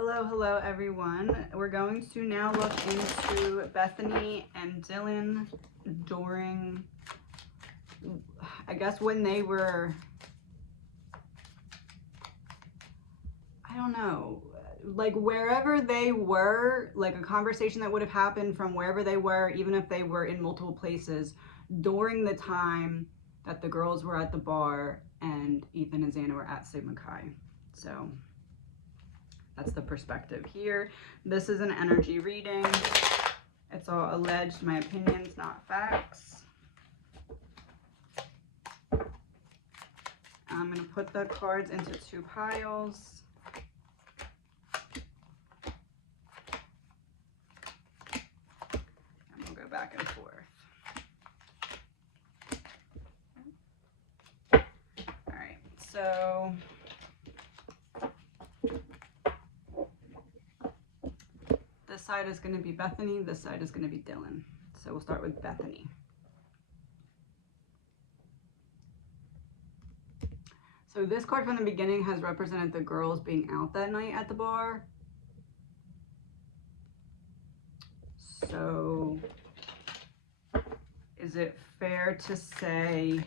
Hello everyone. We're going to now look into Bethany and Dylan during, I guess when they were, I don't know, like wherever they were, like a conversation that would have happened from wherever they were, even if they were in multiple places, during the time that the girls were at the bar and Ethan and Xana were at Sigma Chi. So that's the perspective here. This is an energy reading. It's all alleged, my opinions, not facts. I'm going to put the cards into two piles. And we'll go back and forth. All right, so this side is going to be Bethany, this side is going to be Dylan. So we'll start with Bethany. So this card from the beginning has represented the girls being out that night at the bar. So is it fair to say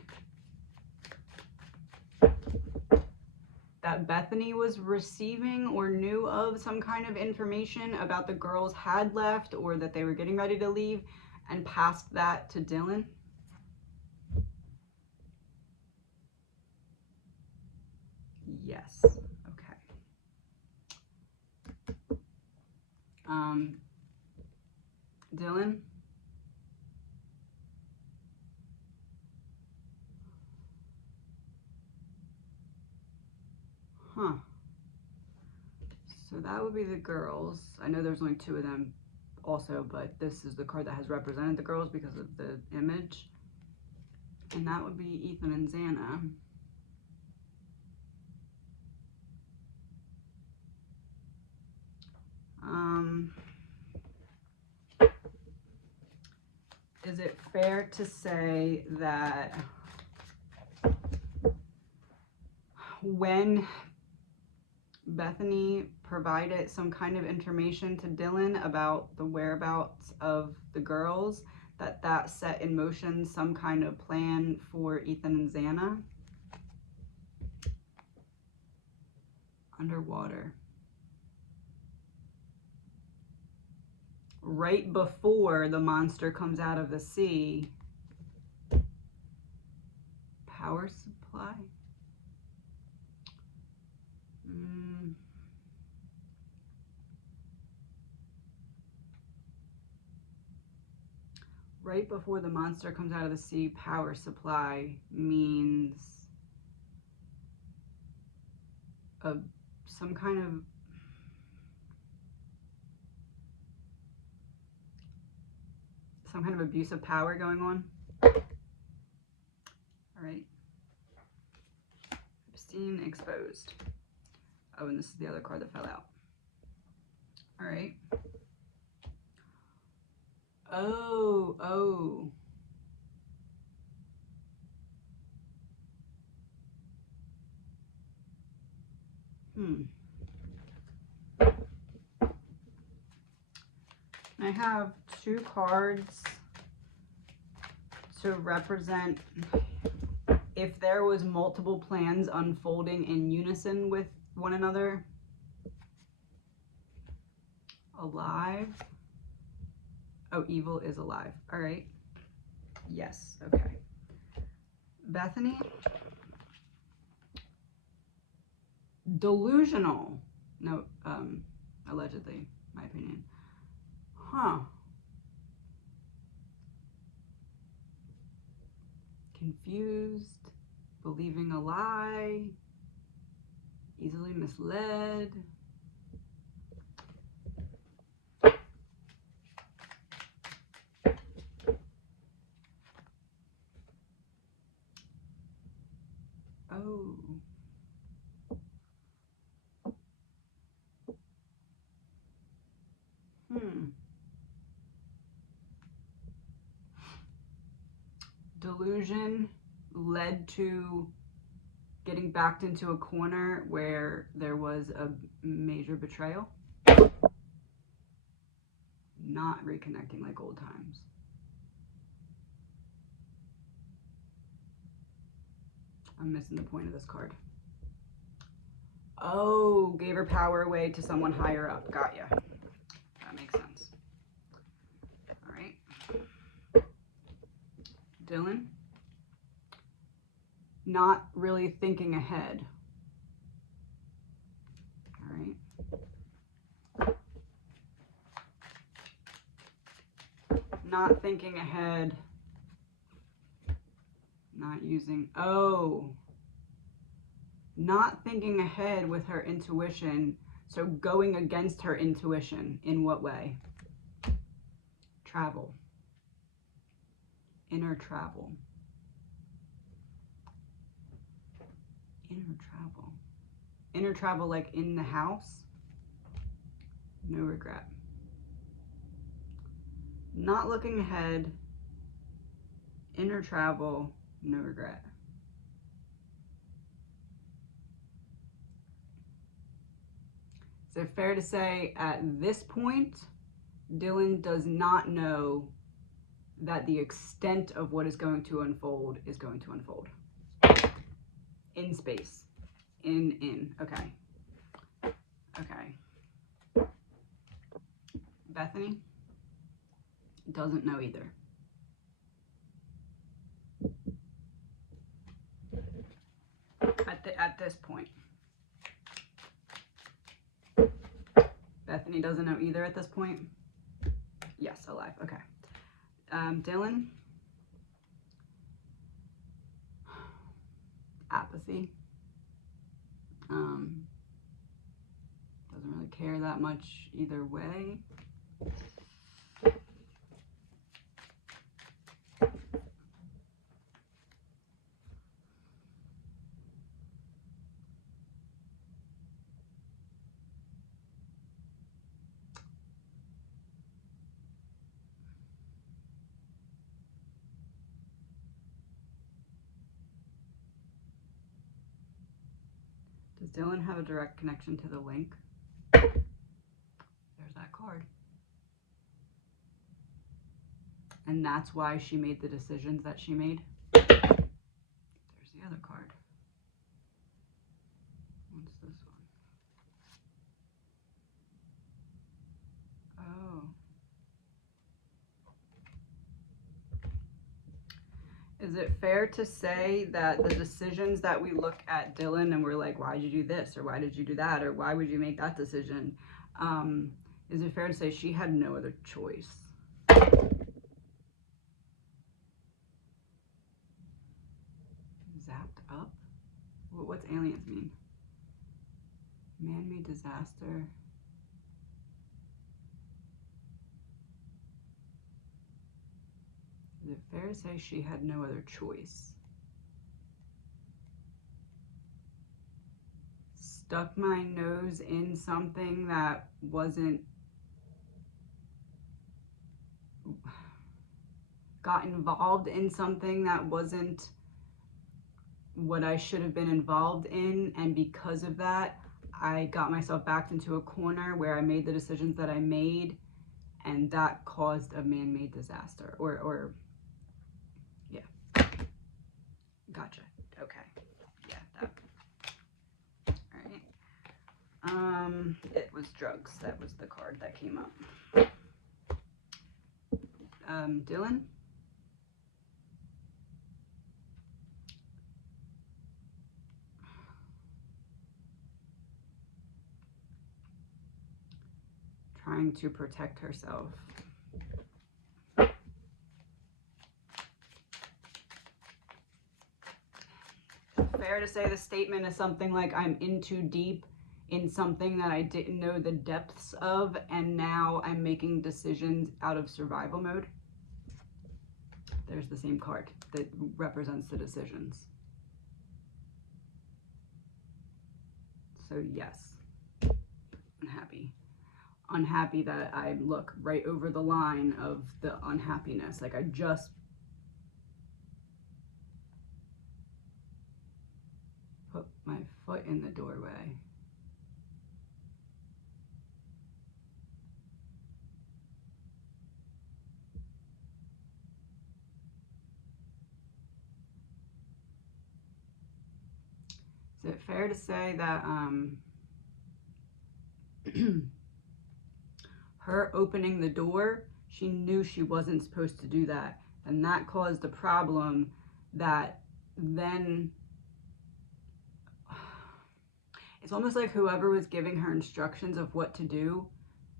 that Bethany was receiving or knew of some kind of information about the girls had left or that they were getting ready to leave and passed that to Dylan? Yes. Okay. Dylan? Huh. So that would be the girls. I know there's only two of them also, but this is the card that has represented the girls because of the image. And that would be Ethan and Xana. Is it fair to say that when Bethany provided some kind of information to Dylan about the whereabouts of the girls, that set in motion some kind of plan for Ethan and Xana? Underwater. Right before the monster comes out of the sea. Power supply? Right before the monster comes out of the sea, power supply means some kind of abuse of power going on. All right. Obscene, exposed. Oh, and this is the other card that fell out. All right. Oh. I have two cards to represent if there was multiple plans unfolding in unison with one another. Alive. Oh, evil is alive. All right. Yes. Okay. Bethany. Delusional. No, allegedly, my opinion. Huh. Confused, believing a lie, easily misled. Oh. Delusion led to getting backed into a corner where there was a major betrayal. Not reconnecting like old times. I'm missing the point of this card. Oh, gave her power away to someone higher up. Got ya. That makes sense. All right. Dylan, not really thinking ahead. All right. Not thinking ahead. Not using, oh, not thinking ahead with her intuition. So going against her intuition. In what way? Travel. Inner travel. Inner travel. Inner travel like in the house. No regret. Not looking ahead. Inner travel. No regret. Is it fair to say at this point, Dylan does not know that the extent of what is going to unfold is going to unfold? In space. In. Okay. Okay. Bethany doesn't know either. At this point. Bethany doesn't know either at this point? Yes, alive. Okay. Dylan? Apathy. Doesn't really care that much either way. Does Dylan have a direct connection to the link? There's that card. And that's why she made the decisions that she made. There's the other card. What's this one? Oh. Is it fair to say that the decisions that we look at Dylan and we're like, why did you do this? Or why did you do that? Or why would you make that decision? Is it fair to say she had no other choice? Zapped up? What's aliens mean? Man-made disaster. Is it fair to say she had no other choice? Stuck my nose in something that wasn't, got involved in something that wasn't what I should have been involved in, and because of that, I got myself backed into a corner where I made the decisions that I made, and that caused a man-made disaster, or yeah. Gotcha. Okay. Yeah, that. All right. It was drugs. That was the card that came up. Dylan? Trying to protect herself. Fair to say the statement is something like, I'm in too deep in something that I didn't know the depths of, and now I'm making decisions out of survival mode. There's the same card that represents the decisions. So yes, unhappy. Unhappy that I look right over the line of the unhappiness. Like I just put my foot in the doorway. Is it fair to say that her opening the door, she knew she wasn't supposed to do that, and that caused a problem that then it's almost like whoever was giving her instructions of what to do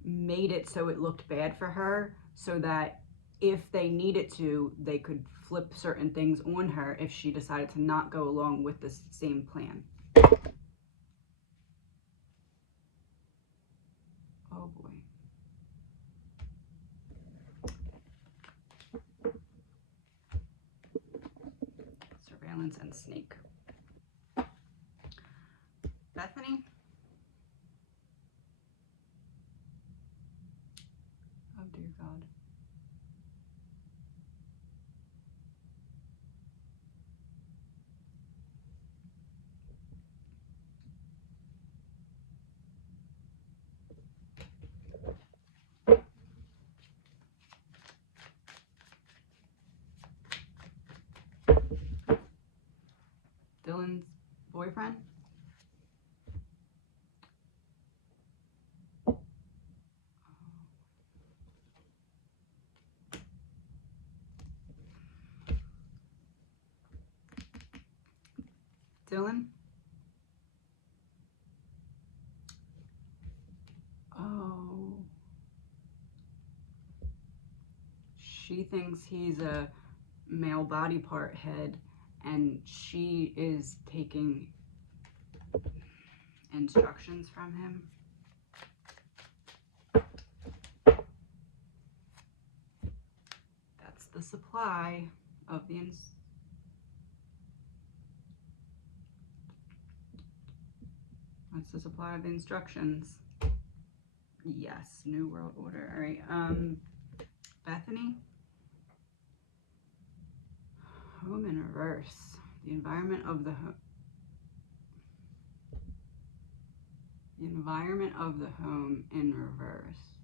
made it so it looked bad for her, so that if they needed to, they could flip certain things on her if she decided to not go along with the same plan. Oh boy. Surveillance and snake. Bethany? Oh dear God. Dylan's boyfriend? Dylan? Oh. She thinks he's a male body part head, and she is taking instructions from him. That's the supply of the That's the supply of the instructions. Yes, New World Order. All right. Bethany. Home in reverse. The environment of the home. The environment of the home in reverse.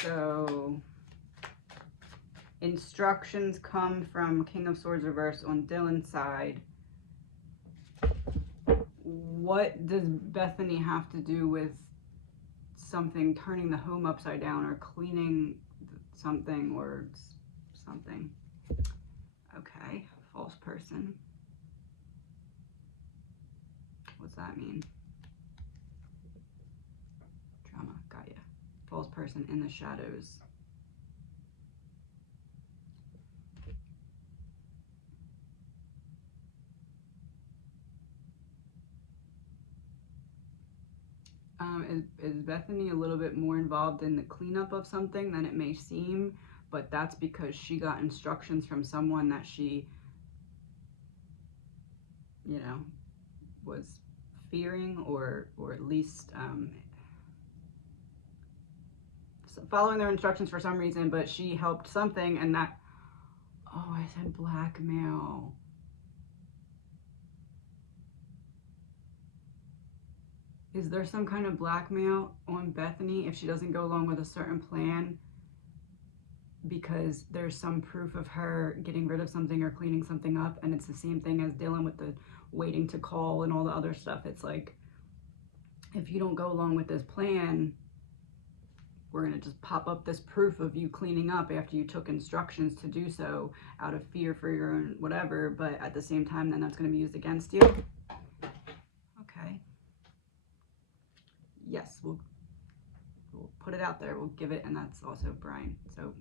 So instructions come from King of Swords reverse on Dylan's side. What does Bethany have to do with something turning the home upside down or cleaning something or something? Okay, false person. What's that mean? Drama, got ya. False person in the shadows. Is Bethany a little bit more involved in the cleanup of something than it may seem? But that's because she got instructions from someone that she, you know, was fearing or at least following their instructions for some reason, but she helped something, and that, oh, I said blackmail. Is there some kind of blackmail on Bethany if she doesn't go along with a certain plan because there's some proof of her getting rid of something or cleaning something up? And it's the same thing as Dylan with the waiting to call and all the other stuff. It's like, if you don't go along with this plan, we're going to just pop up this proof of you cleaning up after you took instructions to do so out of fear for your own whatever, but at the same time, then that's going to be used against you. Okay. Yes, we'll put it out there. We'll give it, and that's also Brian. So,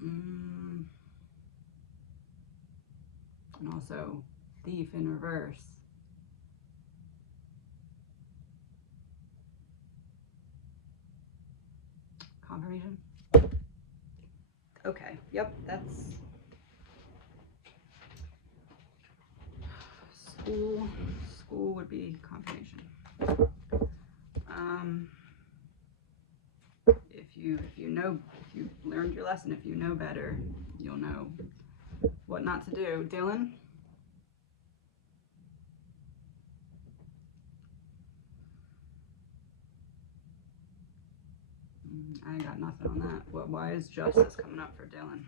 and also thief in reverse. Confirmation. Okay. Yep. That's school. School would be confirmation. If you learned your lesson, if you know better, you'll know what not to do. Dylan? I I got nothing on that. Why is justice coming up for Dylan?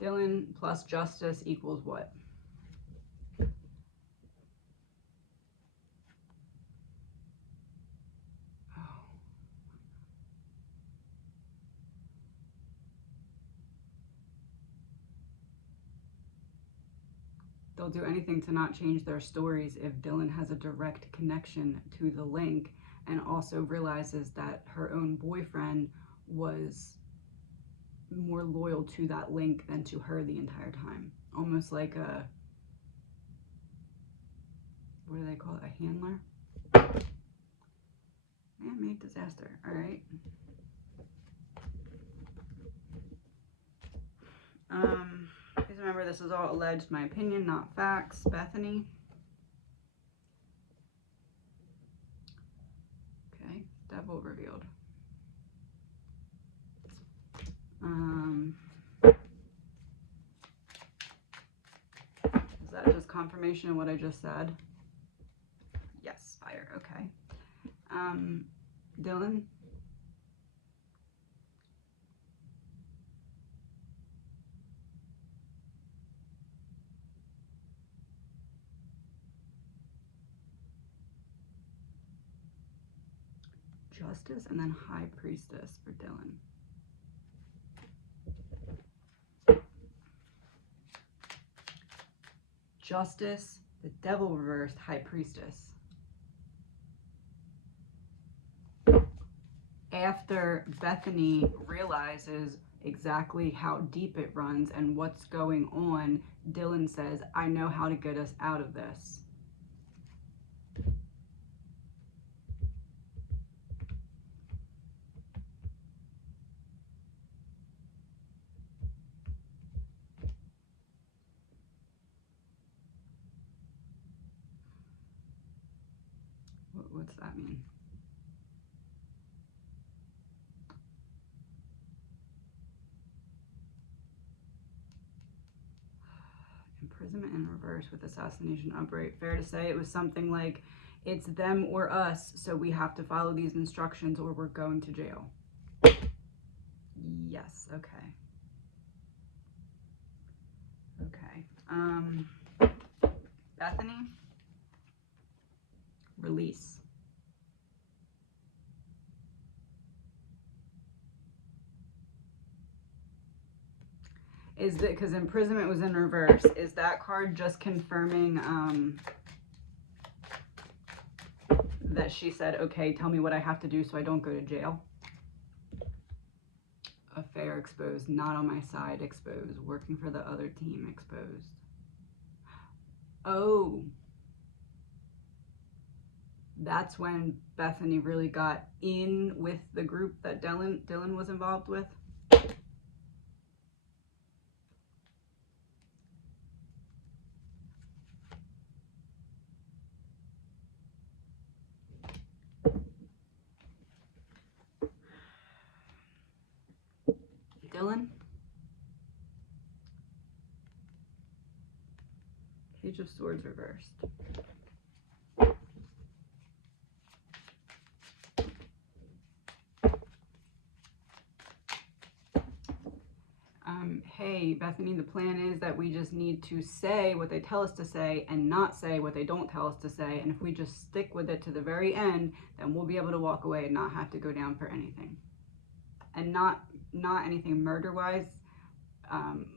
Dylan plus justice equals what? They'll do anything to not change their stories if Dylan has a direct connection to the link and also realizes that her own boyfriend was more loyal to that link than to her the entire time. Almost like a, what do they call it? A handler? Man-made disaster. All right. Please remember, this is all alleged, my opinion, not facts. Bethany. Okay, devil revealed. Is that just confirmation of what I just said? Yes, fire, okay. Dylan. Justice and then High Priestess for Dylan. Justice, the devil reversed, High Priestess. After Bethany realizes exactly how deep it runs and what's going on, Dylan says, I know how to get us out of this. What's that mean? Imprisonment in reverse with assassination upright. Fair to say it was something like, it's them or us, so we have to follow these instructions or we're going to jail. Yes, okay. Okay. Bethany. Release. Is that because imprisonment was in reverse? Is that card just confirming that she said, okay, tell me what I have to do so I don't go to jail? Affair exposed, not on my side exposed, working for the other team exposed. Oh, that's when Bethany really got in with the group that Dylan was involved with. Dylan. Page of Swords reversed. Hey, Bethany, the plan is that we just need to say what they tell us to say and not say what they don't tell us to say. And if we just stick with it to the very end, then we'll be able to walk away and not have to go down for anything. And not anything murder-wise,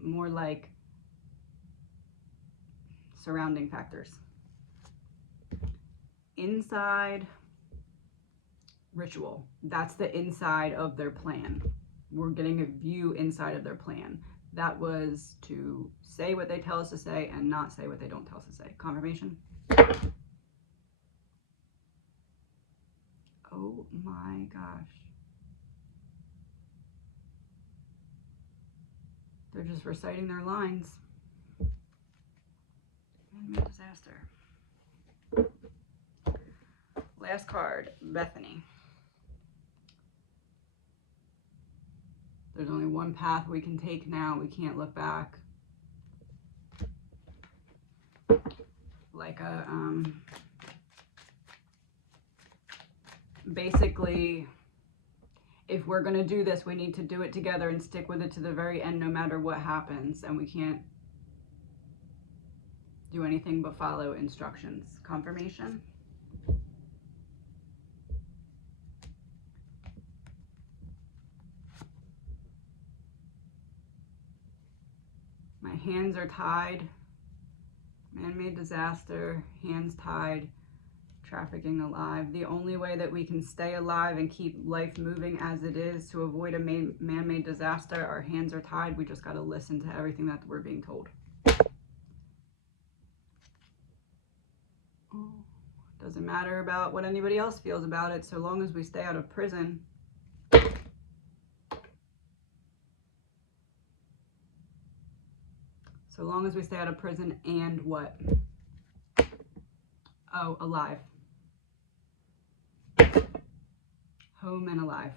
more like surrounding factors. Inside ritual. That's the inside of their plan. We're getting a view inside of their plan. That was to say what they tell us to say and not say what they don't tell us to say. Confirmation? Oh my gosh. They're just reciting their lines. Man-made disaster. Last card, Bethany. There's only one path we can take now. We can't look back. Like a, basically, if we're going to do this, we need to do it together and stick with it to the very end, no matter what happens. And we can't do anything but follow instructions. Confirmation. My hands are tied. Man-made disaster, hands tied, trafficking alive. The only way that we can stay alive and keep life moving as it is to avoid a man-made disaster, our hands are tied. We just got to listen to everything that we're being told. Oh, doesn't matter about what anybody else feels about it, so long as we stay out of prison. So long as we stay out of prison and what? Oh, alive. Home and alive.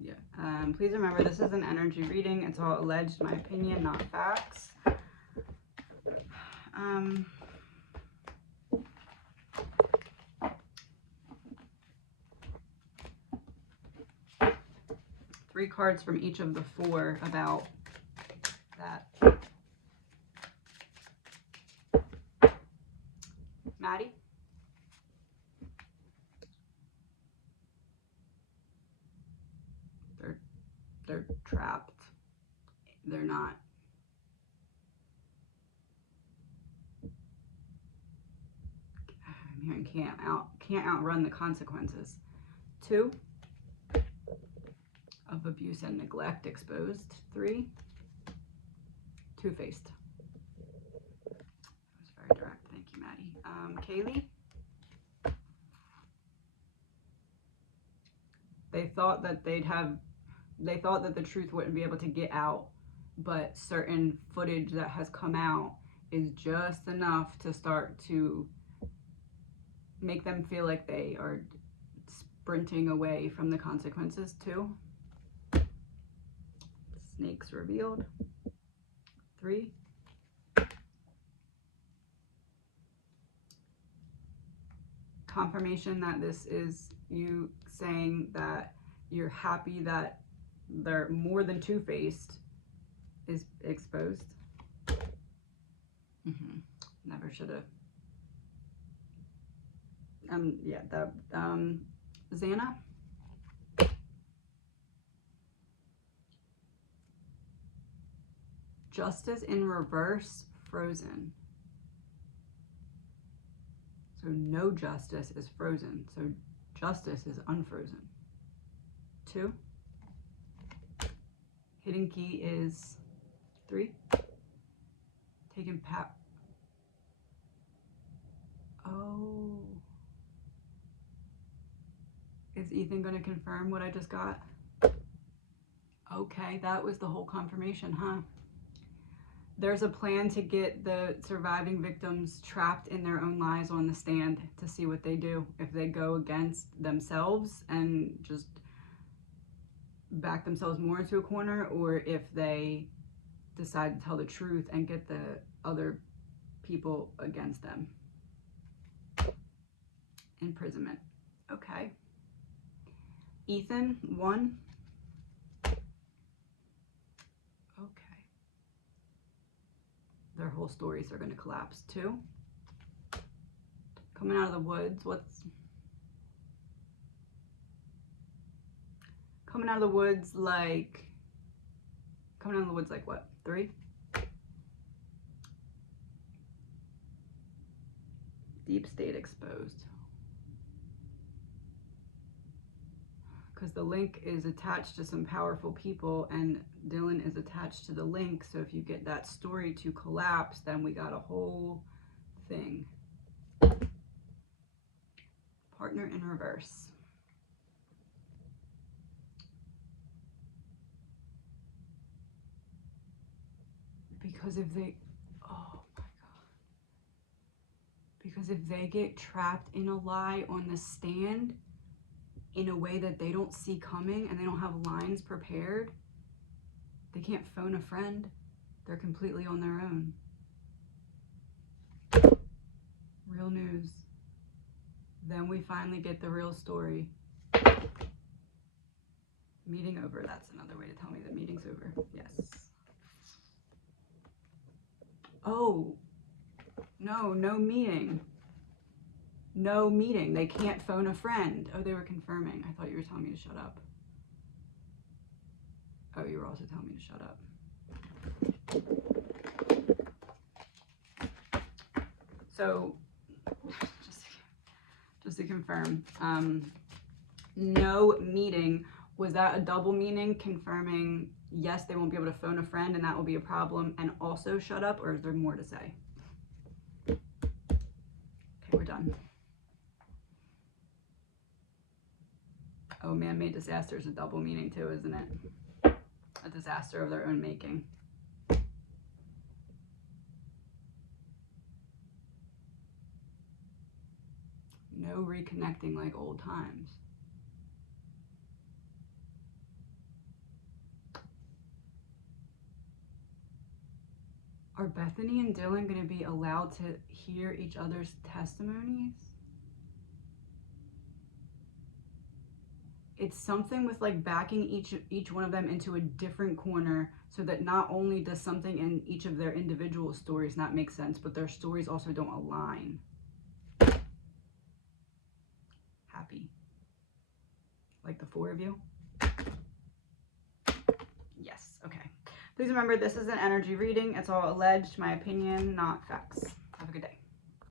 Yeah. Please remember, this is an energy reading. It's all alleged, my opinion, not facts. Three cards from each of the four about that. Maddie? They're trapped. They're not. I'm hearing can't outrun the consequences. 2 of abuse and neglect exposed. 3, two-faced. That was very direct. Thank you, Maddie. Kaylee. They thought that they thought that the truth wouldn't be able to get out, but certain footage that has come out is just enough to start to make them feel like they are sprinting away from the consequences too. Snakes revealed. 3. Confirmation that this is you saying that you're happy that they're more than two-faced is exposed. Never should have. Yeah, that, Xana. Justice in reverse, frozen. So no justice is frozen. So justice is unfrozen. 2. Hidden key is 3. Taken Oh. Is Ethan going to confirm what I just got? Okay, that was the whole confirmation, huh? There's a plan to get the surviving victims trapped in their own lies on the stand to see what they do. If they go against themselves and just back themselves more into a corner, or if they decide to tell the truth and get the other people against them. Imprisonment. Okay. Ethan, 1. Okay. Their whole stories are going to collapse. 2. Coming out of the woods. What's coming out of the woods like? Coming out of the woods like what? 3. Deep state exposed. Because the link is attached to some powerful people and Dylan is attached to the link. So if you get that story to collapse, then we got a whole thing. Partner in reverse. Because if they, oh my God. Because if they get trapped in a lie on the stand, in a way that they don't see coming and they don't have lines prepared, they can't phone a friend. They're completely on their own. Real news. Then we finally get the real story. Meeting over. That's another way to tell me the meeting's over. Yes. Oh. No meeting. No meeting. They can't phone a friend. Oh, they were confirming. I thought you were telling me to shut up. Oh, you were also telling me to shut up. So, just to confirm, no meeting, was that a double meaning confirming, yes, they won't be able to phone a friend and that will be a problem, and also shut up, or is there more to say? Okay, we're done. Oh, man-made disaster is a double meaning too, isn't it? A disaster of their own making. No reconnecting like old times. Are Bethany and Dylan going to be allowed to hear each other's testimonies? It's something with like backing each one of them into a different corner so that not only does something in each of their individual stories not make sense, but their stories also don't align. Happy. Like the four of you? Yes, okay. Please remember, this is an energy reading. It's all alleged, my opinion, not facts. Have a good day.